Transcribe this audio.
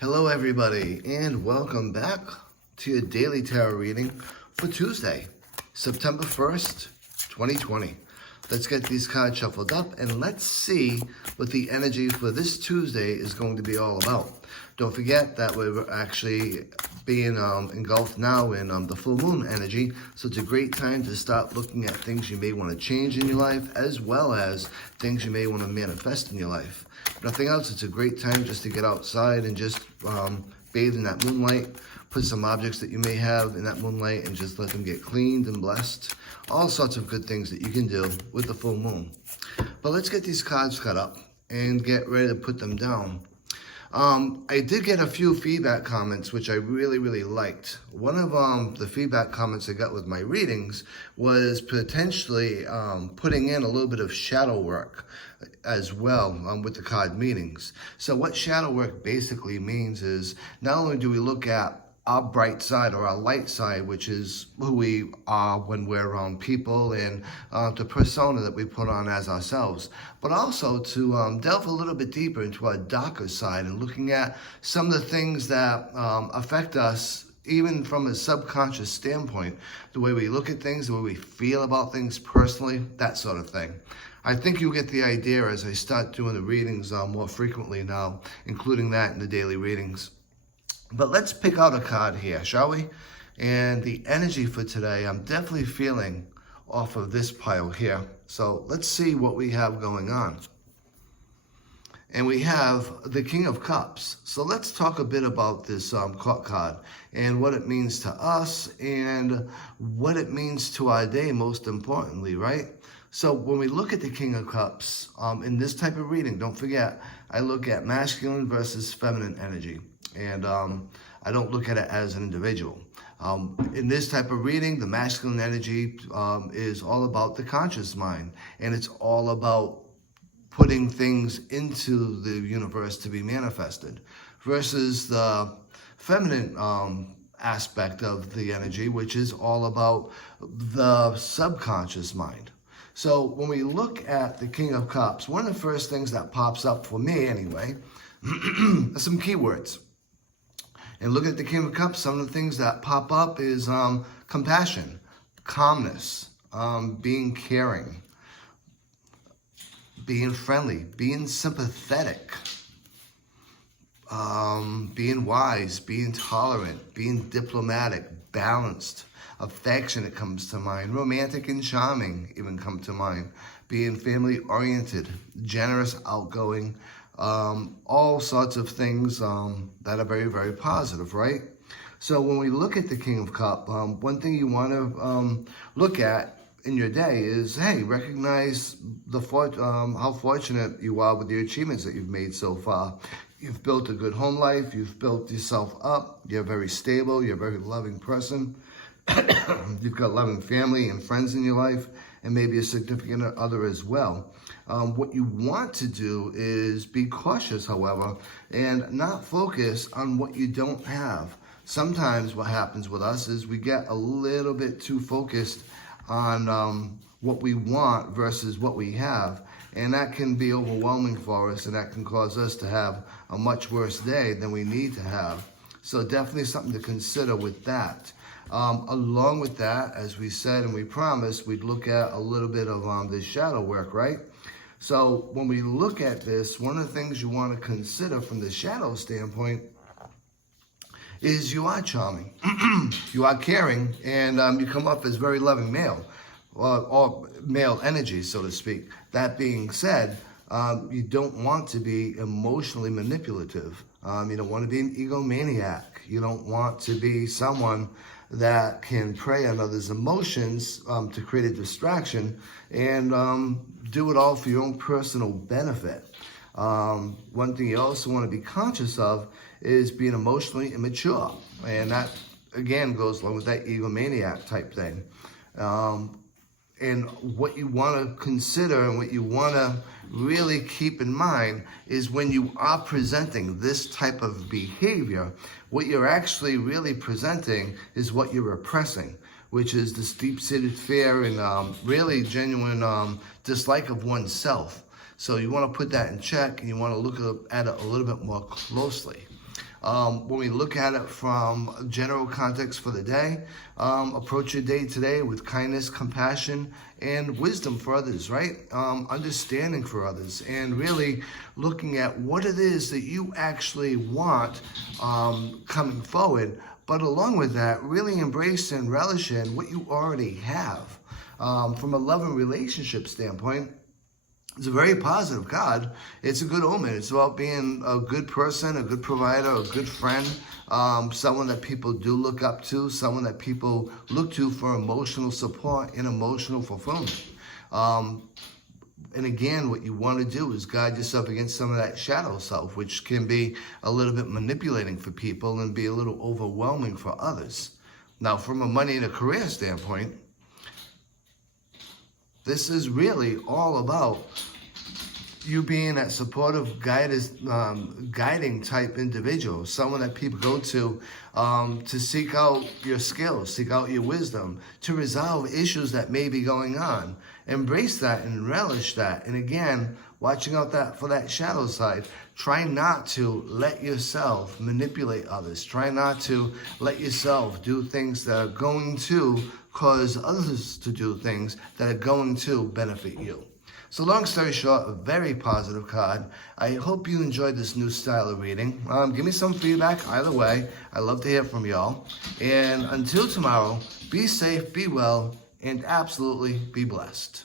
Hello everybody, and welcome back to your daily tarot reading for Tuesday, September 1st, 2020. Let's get these cards shuffled up and let's see what the energy for this Tuesday is going to be all about. Don't forget that we're actually being engulfed now in the full moon energy, so it's a great time to start looking at things you may want to change in your life as well as things you may want to manifest in your life. If nothing else, it's a great time just to get outside and just bathe in that moonlight, put some objects that you may have in that moonlight and just let them get cleaned and blessed. All sorts of good things that you can do with the full moon. But let's get these cards cut up and get ready to put them down. I did get a few feedback comments, which I really liked. One of the feedback comments I got with my readings was potentially putting in a little bit of shadow work as well with the card meanings. So what shadow work basically means is not only do we look at our bright side or our light side, which is who we are when we're around people and the persona that we put on as ourselves, but also to delve a little bit deeper into our darker side and looking at some of the things that affect us even from a subconscious standpoint, the way we look at things, the way we feel about things personally, that sort of thing. I think you'll get the idea as I start doing the readings more frequently now, including that in the daily readings. But let's pick out a card here, shall we? And the energy for today, I'm definitely feeling off of this pile here. So let's see what we have going on. And we have the King of Cups. So let's talk a bit about this court card and what it means to us and what it means to our day, most importantly, right? So when we look at the King of Cups in this type of reading, don't forget, I look at masculine versus feminine energy. And I don't look at it as an individual. In this type of reading, the masculine energy is all about the conscious mind, and it's all about putting things into the universe to be manifested, versus the feminine aspect of the energy, which is all about the subconscious mind. So when we look at the King of Cups, one of the first things that pops up for me anyway are some keywords. And look at the King of Cups, some of the things that pop up is compassion, calmness, being caring, being friendly, being sympathetic, being wise, being tolerant, being diplomatic, balanced, affectionate comes to mind, romantic and charming even come to mind, being family-oriented, generous, outgoing, all sorts of things that are very very right? So when we look at the King of Cups, one thing you want to look at in your day is, hey, recognize how fortunate you are with the achievements that you've made so far. You've built a good home life, you've built yourself up, you're very stable, you're a very loving person, you've got loving family and friends in your life, and maybe a significant other as well. What you want to do is be cautious, however, and not focus on what you don't have. Sometimes what happens with us is we get a little bit too focused on what we want versus what we have, and that can be overwhelming for us, and that can cause us to have a much worse day than we need to have. So definitely something to consider with that. Along with that, as we said and we promised, we'd look at a little bit of this shadow work, right? So when we look at this, one of the things you want to consider from the shadow standpoint is you are charming, you are caring, and you come up as very loving male, or male energy, so to speak. That being said, you don't want to be emotionally manipulative. You don't want to be an egomaniac. You don't want to be someone that can prey on others' emotions to create a distraction and do it all for your own personal benefit. One thing you also want to be conscious of is being emotionally immature. And that, again, goes along with that egomaniac type thing. And what you want to consider and what you want to really keep in mind is when you are presenting this type of behavior, what you're actually really presenting is what you're repressing, which is this deep-seated fear and really genuine dislike of oneself. So you want to put that in check and you want to look at it a little bit more closely. When we look at it from general context for the day, approach your day today with kindness, compassion, and wisdom for others, right? Understanding for others, and really looking at what it is that you actually want coming forward. But along with that, really embrace and relish in what you already have. From a love and relationship standpoint, it's a very positive card. It's a good omen. It's about being a good person, a good provider, a good friend, someone that people do look up to, someone that people look to for emotional support and emotional fulfillment. And again, what you want to do is guide yourself against some of that shadow self, which can be a little bit manipulating for people and be a little overwhelming for others. Now, from a money and a career standpoint, this is really all about you being that supportive, guiding type individual, someone that people go to seek out your skills, seek out your wisdom, to resolve issues that may be going on. Embrace that and relish that. And again, watching out for that shadow side. Try not to let yourself manipulate others. Try not to let yourself do things that are going to cause others to do things that are going to benefit you. So long story short, a very positive card. I hope you enjoyed this new style of reading. Give me some feedback either way. I love to hear from y'all. And until tomorrow, be safe, be well, and absolutely be blessed.